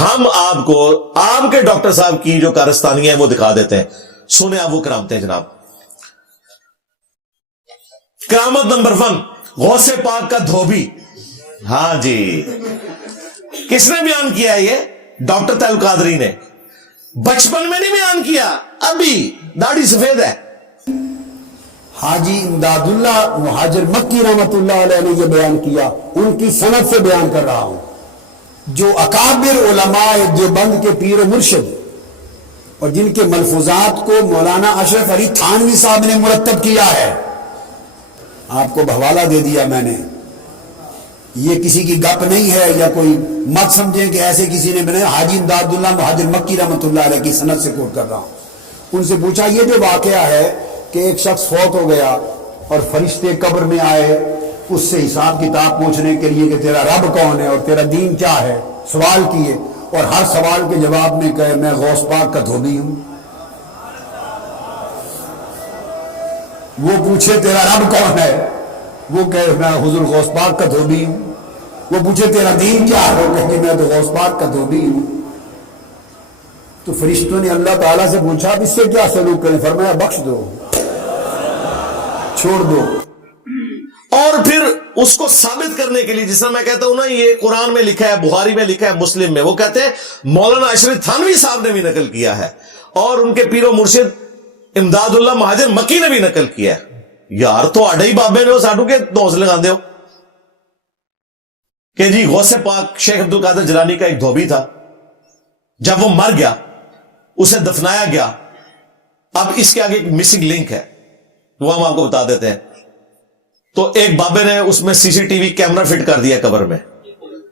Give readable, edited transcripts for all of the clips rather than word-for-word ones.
ہم آپ کو آپ کے ڈاکٹر صاحب کی جو کارستانیاں ہیں وہ دکھا دیتے ہیں. سنیں آپ وہ کرامتیں ہیں جناب. کرامت نمبر 1، غوث پاک کا دھوبی. ہاں جی، کس نے بیان کیا ہے؟ یہ ڈاکٹر طیب القادری نے. بچپن میں نہیں بیان کیا، ابھی داڑھی سفید ہے. حاجی امداد اللہ مہاجر مکی رحمت اللہ علیہ نے یہ بیان کیا، ان کی سند سے بیان کر رہا ہوں. جو اکابر علماء دیوبند کے پیر و مرشد اور جن کے ملفوظات کو مولانا اشرف علی تھانوی صاحب نے مرتب کیا ہے، آپ کو حوالہ دے دیا میں نے. یہ کسی کی گپ نہیں ہے، یا کوئی مت سمجھیں کہ ایسے کسی نے بنایا. حاجی امداد اللہ مہاجر مکی رحمت اللہ علیہ کی سند سے کوٹ کر رہا ہوں. ان سے پوچھا یہ جو واقعہ ہے کہ ایک شخص فوت ہو گیا اور فرشتے قبر میں آئے اس سے حساب کتاب پوچھنے کے لیے کہ تیرا رب کون ہے اور تیرا دین کیا ہے، سوال کیے، اور ہر سوال کے جواب میں کہے میں غوث پاک کا دھوبی ہوں. وہ پوچھے تیرا رب کون ہے، وہ کہے میں حضور غوث پاک کا دھوبی ہوں. وہ پوچھے تیرا دین کیا ہے، وہ کہے میں تو غوث پاک کا دھوبی ہوں. تو فرشتوں نے اللہ تعالیٰ سے پوچھا اب اس سے کیا سلوک کریں؟ فرمایا بخش دو، چھوڑ دو. اور پھر اس کو ثابت کرنے کے لیے، جس طرح میں کہتا ہوں نا یہ قرآن میں لکھا ہے، بخاری میں لکھا ہے، مسلم میں، وہ کہتے ہیں مولانا اشرف تھانوی صاحب نے بھی نقل کیا ہے اور ان کے پیر و مرشد امداد اللہ مہاجر مکی نے بھی نقل کیا ہے. یار تو آڈے ہی بابے نے ساڈو کے دوست لگا دے ہو کہ جی غوث پاک شیخ عبد القادر جیلانی کا ایک دھوبی تھا، جب وہ مر گیا اسے دفنایا گیا. اب اس کے آگے ایک مسنگ لنک ہے، وہ ہم آپ کو بتا دیتے ہیں. تو ایک بابے نے اس میں C C T V camera fit کر دیا قبر میں.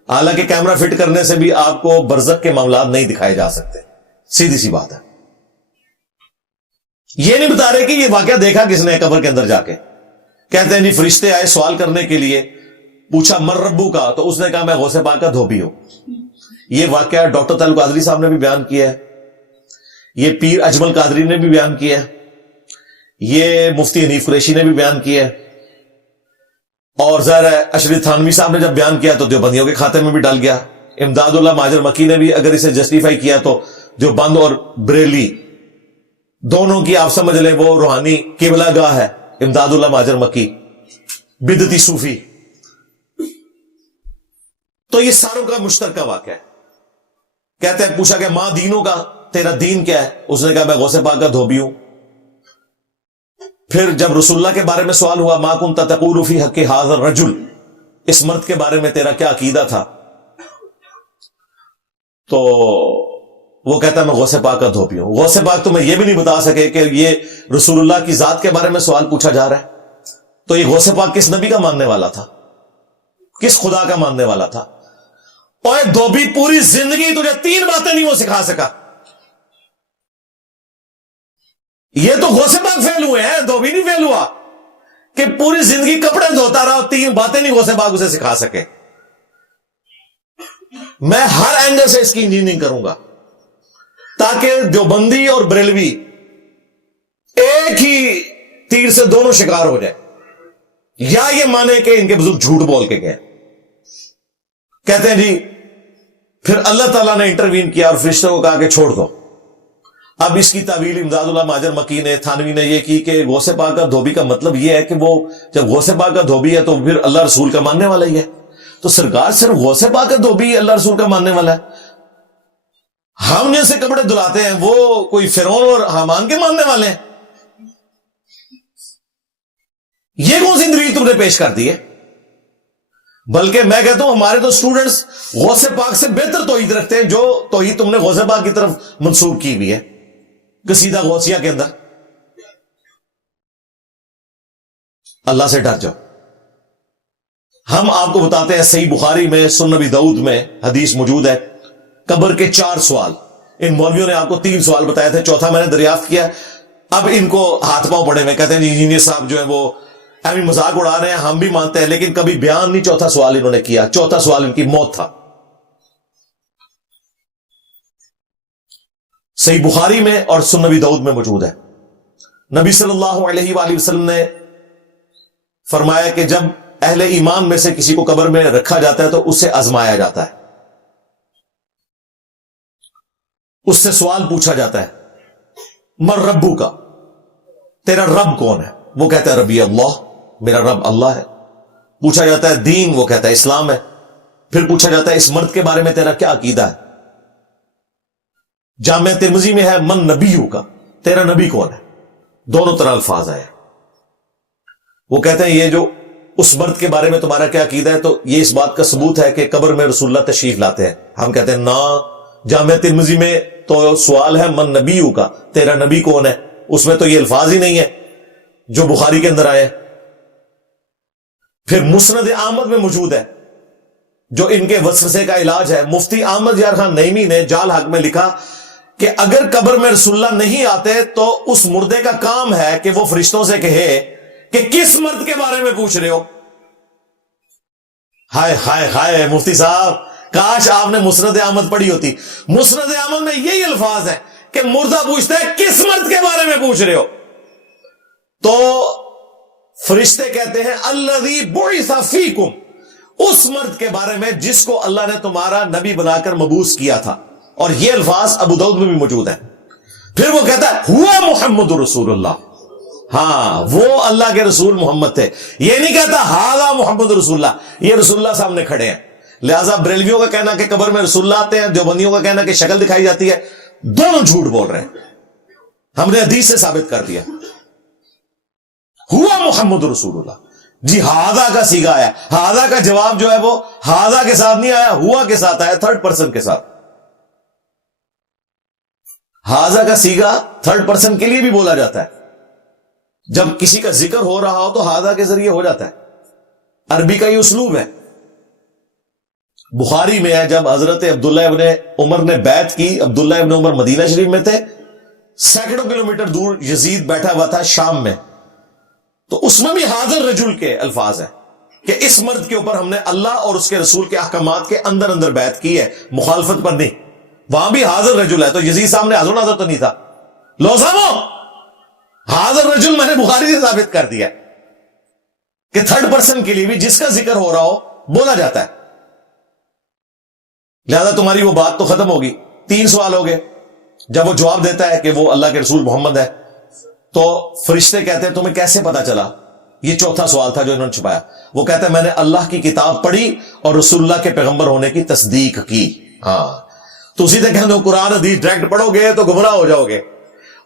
حالانکہ کیمرہ فٹ کرنے سے بھی آپ کو برزخ کے معاملات نہیں دکھائے جا سکتے، سیدھی سی بات ہے. یہ نہیں بتا رہے کہ یہ واقعہ دیکھا کس نے قبر کے اندر جا کے. کہتے ہیں جی فرشتے آئے سوال کرنے کے لیے، پوچھا مر ربو کا، تو اس نے کہا میں غوث پاک کا دھوبی ہوں. یہ واقعہ ڈاکٹر طیب القادری صاحب نے بھی بیان کیا ہے، یہ پیر اجمل قادری نے بھی بیان کیا ہے، یہ مفتی حنیف قریشی نے بھی بیان کیا ہے، اور ظاہر ہے اشرف تھانوی صاحب نے جب بیان کیا تو دیوبندیوں کے کھاتے میں بھی ڈال گیا. امداد اللہ مہاجر مکی نے بھی اگر اسے جسٹیفائی کیا تو دیوبند اور بریلی دونوں کی آپ سمجھ لیں وہ روحانی قبلہ گاہ ہے. امداد اللہ مہاجر مکی بدعتی صوفی، تو یہ ساروں کا مشترکہ واقعہ ہے. کہتے ہیں پوچھا کہ ماں دینوں کا تیرا دین کیا ہے، اس نے کہا میں غوث پاک کا دھوبی ہوں. پھر جب رسول اللہ کے بارے میں سوال ہوا ما کنت تقول فی حق ھذا الرجل، اس مرد کے بارے میں تیرا کیا عقیدہ تھا، تو وہ کہتا ہے میں غوث پاک کا دھوبی ہوں. غوث پاک تمہیں یہ بھی نہیں بتا سکے کہ یہ رسول اللہ کی ذات کے بارے میں سوال پوچھا جا رہا ہے. تو یہ غوث پاک کس نبی کا ماننے والا تھا، کس خدا کا ماننے والا تھا؟ اور دھوبی پوری زندگی تجھے 3 باتیں نہیں وہ سکھا سکا. یہ تو غوث پاک فیل ہوئے ہیں، دھوبی نہیں فیل ہوا کہ پوری زندگی کپڑے دھوتا رہا اور 3 باتیں نہیں غوث پاک اسے سکھا سکے. میں ہر اینگل سے اس کی انجینئرنگ کروں گا تاکہ دیوبندی اور بریلوی ایک ہی تیر سے دونوں شکار ہو جائے، یا یہ مانے کہ ان کے بزرگ جھوٹ بول کے گئے. کہتے ہیں جی پھر اللہ تعالیٰ نے انٹروین کیا اور فرشتوں کو کہا کہ چھوڑ دو. اب اس کی تعویل امداد اللہ مہاجر مکی نے، تھانوی نے یہ کی کہ غوث پاک کا دھوبی کا مطلب یہ ہے کہ وہ جب غوث پاک کا دھوبی ہے تو پھر اللہ رسول کا ماننے والا ہی ہے. تو سرکار صرف غوث پاک کا دھوبی اللہ رسول کا ماننے والا ہے. ہم جن سے کپڑے دھلاتے ہیں وہ کوئی فرعون اور حامان کے ماننے والے ہیں؟ یہ کون سی دلیل تم نے پیش کر دی ہے؟ بلکہ میں کہتا ہوں ہمارے تو اسٹوڈنٹس غوث پاک سے بہتر توحید رکھتے ہیں جو توحید تم نے غوث پاک کی طرف منسوب کی ہوئی ہے قصیدہ غوثیہ کے اندر. اللہ سے ڈر جاؤ. ہم آپ کو بتاتے ہیں صحیح بخاری میں، سنن نبی داؤد میں حدیث موجود ہے، قبر کے 4 سوال. ان مولویوں نے آپ کو 3 سوال بتایا تھے، چوتھا میں نے دریافت کیا. اب ان کو ہاتھ پاؤں پڑے ہوئے، کہتے ہیں انجینئر صاحب جو ہے وہ ایویں مذاق اڑا رہے ہیں، ہم بھی مانتے ہیں، لیکن کبھی بیان نہیں چوتھا سوال انہوں نے کیا. چوتھا سوال ان کی موت تھا. صحیح بخاری میں اور سنن نبی داؤد میں موجود ہے. نبی صلی اللہ علیہ وآلہ وسلم نے فرمایا کہ جب اہل ایمان میں سے کسی کو قبر میں رکھا جاتا ہے تو اسے آزمایا جاتا ہے. اس سے سوال پوچھا جاتا ہے مر ربو کا، تیرا رب کون ہے؟ وہ کہتا ہے ربی اللہ، میرا رب اللہ ہے۔ پوچھا جاتا ہے دین، وہ کہتا ہے اسلام ہے۔ پھر پوچھا جاتا ہے اس مرد کے بارے میں تیرا کیا عقیدہ ہے؟ جامع ترمذی میں ہے من نبیو کا، تیرا نبی کون ہے؟ دونوں طرح الفاظ آئے۔ وہ کہتے ہیں یہ جو اس مرد کے بارے میں تمہارا کیا عقیدہ ہے، تو یہ اس بات کا ثبوت ہے کہ قبر میں رسول اللہ تشریف لاتے ہیں۔ ہم کہتے ہیں نا، جامع ترمذی میں تو سوال ہے من نبیو کا، تیرا نبی کون ہے، اس میں تو یہ الفاظ ہی نہیں ہے جو بخاری کے اندر آئے۔ پھر مسند احمد میں موجود ہے جو ان کے وسوسے کا علاج ہے۔ مفتی احمد یار خان نعیمی نے جال حق میں لکھا کہ اگر قبر میں رسول اللہ نہیں آتے تو اس مردے کا کام ہے کہ وہ فرشتوں سے کہے کہ کس مرد کے بارے میں پوچھ رہے ہو۔ ہائے ہائے ہائے مفتی صاحب، کاش آپ نے مسند احمد پڑھی ہوتی۔ مسند احمد میں یہی الفاظ ہے کہ مردہ پوچھتا ہے کس مرد کے بارے میں پوچھ رہے ہو، تو فرشتے کہتے ہیں الذی بعث فیکم، اس مرد کے بارے میں جس کو اللہ نے تمہارا نبی بنا کر مبعوث کیا تھا۔ اور یہ الفاظ ابو داؤد میں بھی موجود ہیں۔ پھر وہ کہتا ہے ہوا محمد رسول اللہ، ہاں وہ اللہ کے رسول محمد تھے۔ یہ نہیں کہتا ہاذا محمد رسول اللہ، یہ رسول اللہ سامنے کھڑے ہیں۔ لہذا بریلویوں کا کہنا کہ قبر میں رسول اللہ آتے ہیں، دیوبندیوں کا کہنا کہ شکل دکھائی جاتی ہے، دونوں جھوٹ بول رہے ہیں۔ ہم نے حدیث سے ثابت کر دیا ہوا محمد رسول اللہ۔ جی ہاذا کا صیغہ آیا، ہاذا کا جواب جو ہے وہ ہاذا کے ساتھ نہیں آیا، ہوا کے ساتھ آیا، تھرڈ پرسن کے ساتھ۔ ہاذا کا صیغہ تھرڈ پرسن کے لیے بھی بولا جاتا ہے، جب کسی کا ذکر ہو رہا ہو تو ہاذا کے ذریعے ہو جاتا ہے۔ عربی کا یہ اسلوب ہے۔ بخاری میں ہے جب حضرت عبداللہ ابن عمر نے بیعت کی، عبداللہ ابن عمر مدینہ شریف میں تھے، سینکڑوں کلومیٹر دور یزید بیٹھا ہوا تھا شام میں، تو اس میں بھی حاضر رجل کے الفاظ ہیں کہ اس مرد کے اوپر ہم نے اللہ اور اس کے رسول کے احکامات کے اندر اندر بیعت کی ہے، مخالفت پر نہیں۔ وہاں بھی حاضر رجل ہے، تو یزید صاحب نے حاضر ناظر تو نہیں تھا۔ لو سامو، حاضر رجل میں نے بخاری سے ثابت کر دیا کہ تھرڈ پرسن کے لیے بھی جس کا ذکر ہو رہا ہو بولا جاتا ہے۔ لہذا تمہاری وہ بات تو ختم ہوگی۔ 3 سوال ہو گئے۔ جب وہ جواب دیتا ہے کہ وہ اللہ کے رسول محمد ہے، تو فرشتے کہتے ہیں تمہیں کیسے پتا چلا؟ یہ چوتھا سوال تھا جو انہوں نے چھپایا۔ وہ کہتا ہے میں نے اللہ کی کتاب پڑھی اور رسول اللہ کے پیغمبر ہونے کی تصدیق کی۔ ہاں تو اسی طرح کہتے ہو قرآن حدیث ڈائریکٹ پڑھو گے تو گمراہ ہو جاؤ گے،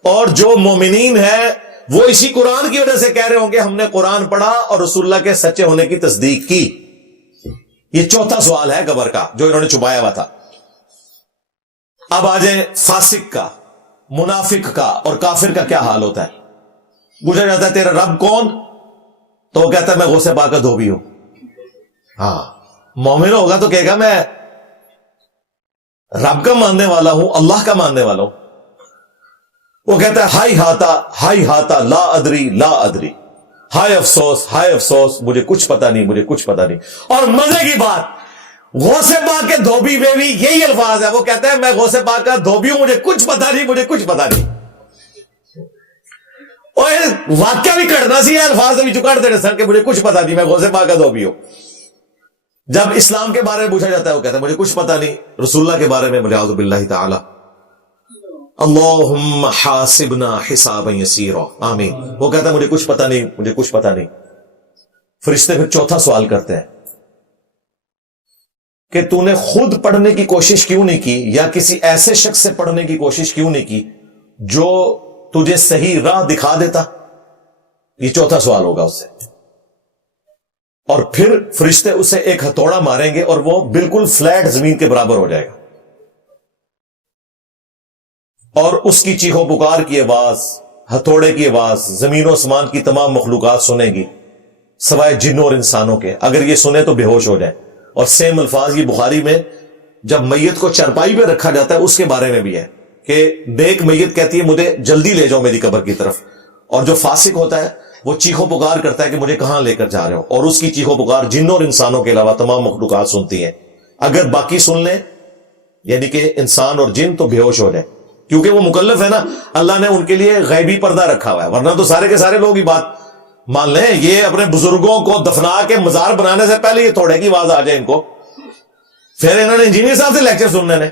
اور جو مومنین ہیں وہ اسی قرآن کی وجہ سے کہہ رہے ہوں گے ہم نے قرآن پڑھا اور رسول اللہ کے سچے ہونے کی تصدیق کی۔ یہ چوتھا سوال ہے قبر کا جو انہوں نے چھپایا ہوا تھا۔ اب آ جائیں فاسق کا، منافق کا اور کافر کا کیا حال ہوتا ہے۔ پوچھا جاتا ہے تیرا رب کون، تو وہ کہتا ہے میں غوث پاک کا دھوبی ہوں۔ ہاں مومن ہوگا تو کہے گا میں رب کا ماننے والا ہوں، اللہ کا ماننے والا ہوں۔ وہ کہتا ہے ہائی ہاتا لا ادری لا ادری، ہائے افسوس مجھے کچھ پتا نہیں، مجھے کچھ پتا نہیں۔ اور مزے کی بات، غوث پاک کے دھوبی میں بھی یہی الفاظ ہے۔ وہ کہتا ہے میں غوث پاک کا دھوبی ہوں، مجھے کچھ پتا نہیں، مجھے کچھ پتا نہیں۔ اور واقعہ بھی کٹنا سی ہے، الفاظ بھی چکڑ دینے سن کہ مجھے کچھ پتا نہیں، میں غوث پاک کا دھوبی ہوں۔ جب اسلام کے بارے میں پوچھا جاتا ہے وہ کہتا ہے مجھے کچھ پتا نہیں، رسول اللہ کے بارے میں والعیاذ باللہ تعالی اللہم حاسبنا حسابا یسیرا، آمین۔ وہ کہتا ہے مجھے کچھ پتا نہیں، مجھے کچھ پتا نہیں۔ فرشتے پھر چوتھا سوال کرتے ہیں کہ تو نے خود پڑھنے کی کوشش کیوں نہیں کی یا کسی ایسے شخص سے پڑھنے کی کوشش کیوں نہیں کی جو تجھے صحیح راہ دکھا دیتا۔ یہ چوتھا سوال ہوگا اس سے، اور پھر فرشتے اسے ایک ہتھوڑا ماریں گے اور وہ بالکل فلیٹ زمین کے برابر ہو جائے گا، اور اس کی چیخو پکار کی آواز، ہتھوڑے کی آواز زمین و آسمان کی تمام مخلوقات سنیں گی سوائے جنوں اور انسانوں کے۔ اگر یہ سنے تو بے ہوش ہو جائیں۔ اور سیم الفاظ یہ بخاری میں جب میت کو چرپائی پہ رکھا جاتا ہے اس کے بارے میں بھی ہے کہ نیک میت کہتی ہے مجھے جلدی لے جاؤ میری قبر کی طرف، اور جو فاسق ہوتا ہے وہ چیخو پکار کرتا ہے کہ مجھے کہاں لے کر جا رہے ہو، اور اس کی چیخو پکار جنوں اور انسانوں کے علاوہ تمام مخلوقات سنتی ہیں۔ اگر باقی سن لیں یعنی کہ انسان اور جن تو بے ہوش ہو جائیں، کیونکہ وہ مکلف ہے نا، اللہ نے ان کے لیے غیبی پردہ رکھا ہوا ہے، ورنہ تو سارے کے سارے لوگ ہی بات مان لیں۔ یہ اپنے بزرگوں کو دفنا کے مزار بنانے سے پہلے یہ تھوڑے کی آواز آ جائے ان کو، پھر انہوں نے انجینئر صاحب سے لیکچر سننے نے،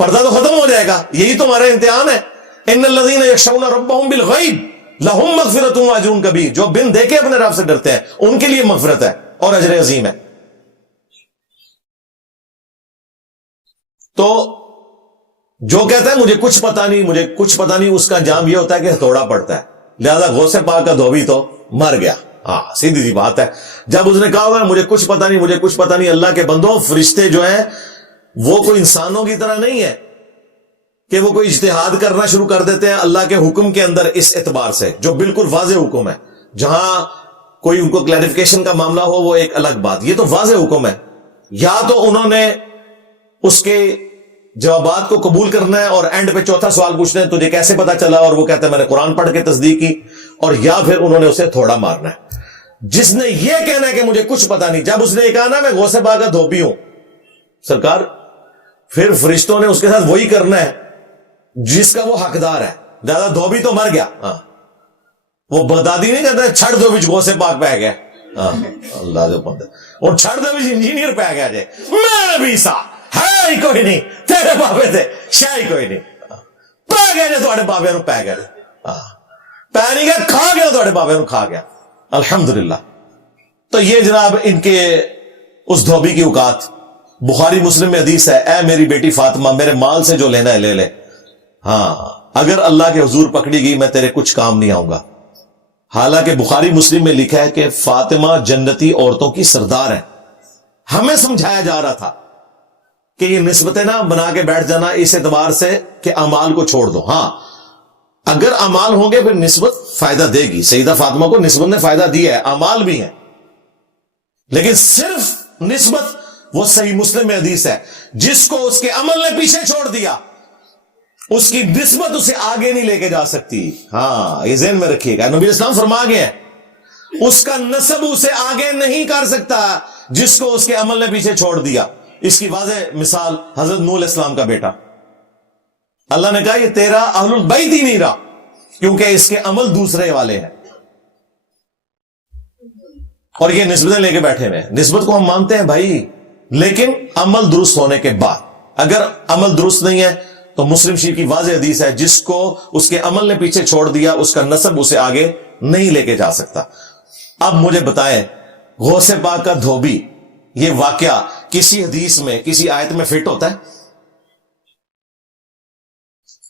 پردہ تو ختم ہو جائے گا. یہی تو ہمارا امتحان ہے. ان الذین یخشون ربهم بالغیب لہم مغفرۃ واجر کبیر. جو بن دیکھے اپنے رب سے ڈرتے ہیں ان کے لیے مغفرت ہے اور اجر عظیم ہے. تو جو کہتا ہے مجھے کچھ پتا نہیں, مجھے کچھ پتا نہیں, اس کا انجام یہ ہوتا ہے کہ ہتھوڑا پڑتا ہے. لہذا غوث پاک کا دھوبی تو مر گیا. ہاں سیدھی سی بات ہے. جب اس نے کہا ہوگا مجھے کچھ پتا نہیں, مجھے کچھ پتا نہیں, اللہ کے بندوں فرشتے جو ہیں وہ کوئی انسانوں کی طرح نہیں ہے کہ وہ کوئی اجتہاد کرنا شروع کر دیتے ہیں اللہ کے حکم کے اندر, اس اعتبار سے جو بالکل واضح حکم ہے. جہاں کوئی ان کو کلیریفیکیشن کا معاملہ ہو وہ ایک الگ بات. یہ تو واضح حکم ہے. یا تو انہوں نے اس کے جوابات کو قبول کرنا ہے اور اینڈ پہ چوتھا سوال پوچھنا ہے تجھے کیسے پتا چلا, اور وہ کہتا ہے میں نے قرآن پڑھ کے تصدیق کی, اور یا پھر انہوں نے اسے تھوڑا مارنا ہے. جس نے یہ کہنا ہے کہ مجھے کچھ پتا نہیں, جب اس نے یہ کہا نا میں غوث پاک کا دھوبی ہوں سرکار, پھر فرشتوں نے اس کے ساتھ وہی کرنا ہے جس کا وہ حقدار ہے. دادا دھوبی تو مر گیا. ہاں وہ بغدادی نہیں کہتا چھڑ دو بچ غوث پاک پہ گیا. ہاں اللہ جو بندہ, اور چھڑ دو بچ انجینئر پہ گیا جائے میں بھی سا ہے ہی کوئی نہیں, تیرے بابے تھے شاہ ہی کوئی نہیں, پہ گیا جائے تھوڑے بابے نو پہ گیا, پہ نہیں گیا کھا گیا تھوڑے بابے نو کھا گیا. الحمدللہ. تو یہ جناب ان کے اس دھوبی کی اوقات. بخاری مسلم میں حدیث ہے, اے میری بیٹی فاطمہ میرے مال سے جو لینا ہے لے لے, ہاں اگر اللہ کے حضور پکڑی گئی میں تیرے کچھ کام نہیں آؤں گا. حالانکہ بخاری مسلم میں لکھا ہے کہ فاطمہ جنتی عورتوں کی سردار ہیں. ہمیں سمجھایا جا رہا تھا کہ یہ نسبتیں نہ بنا کے بیٹھ جانا اس اعتبار سے کہ اعمال کو چھوڑ دو. ہاں اگر اعمال ہوں گے پھر نسبت فائدہ دے گی. سیدہ فاطمہ کو نسبت نے فائدہ دیا ہے, اعمال بھی ہیں, لیکن صرف نسبت وہ صحیح مسلم میں حدیث ہے جس کو اس کے عمل نے پیچھے چھوڑ دیا اس کی نسبت اسے آگے نہیں لے کے جا سکتی. ہاں یہ ذہن میں رکھیے گا. نبی اسلام فرما گئے ہیں اس کا نسب اسے آگے نہیں کر سکتا جس کو اس کے عمل نے پیچھے چھوڑ دیا. اس کی واضح مثال حضرت نوح علیہ السلام کا بیٹا. اللہ نے کہا یہ تیرا اہل البیت ہی نہیں رہا کیونکہ اس کے عمل دوسرے والے ہیں, اور یہ نسبتیں لے کے بیٹھے ہوئے. نسبت کو ہم مانتے ہیں بھائی, لیکن عمل درست ہونے کے بعد. اگر عمل درست نہیں ہے تو مسلم شریف کی واضح حدیث ہے جس کو اس کے عمل نے پیچھے چھوڑ دیا اس کا نسب اسے آگے نہیں لے کے جا سکتا. اب مجھے بتائیں غوث پاک کا دھوبی یہ واقعہ کسی حدیث میں کسی آیت میں فٹ ہوتا ہے؟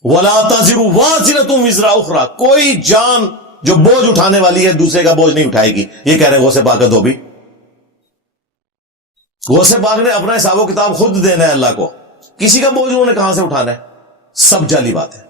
وَلَا تَزِرُ وَازِرَةٌ وِزْرَ أُخْرَى. کوئی جان جو بوجھ اٹھانے والی ہے دوسرے کا بوجھ نہیں اٹھائے گی. یہ کہہ رہے ہیں غوث پاک کا دھوبی. غوث پاک نے اپنا حساب و کتاب خود دینا ہے اللہ کو, کسی کا بوجھ انہوں نے کہاں سے اٹھانا ہے؟ سب جعلی بات ہے.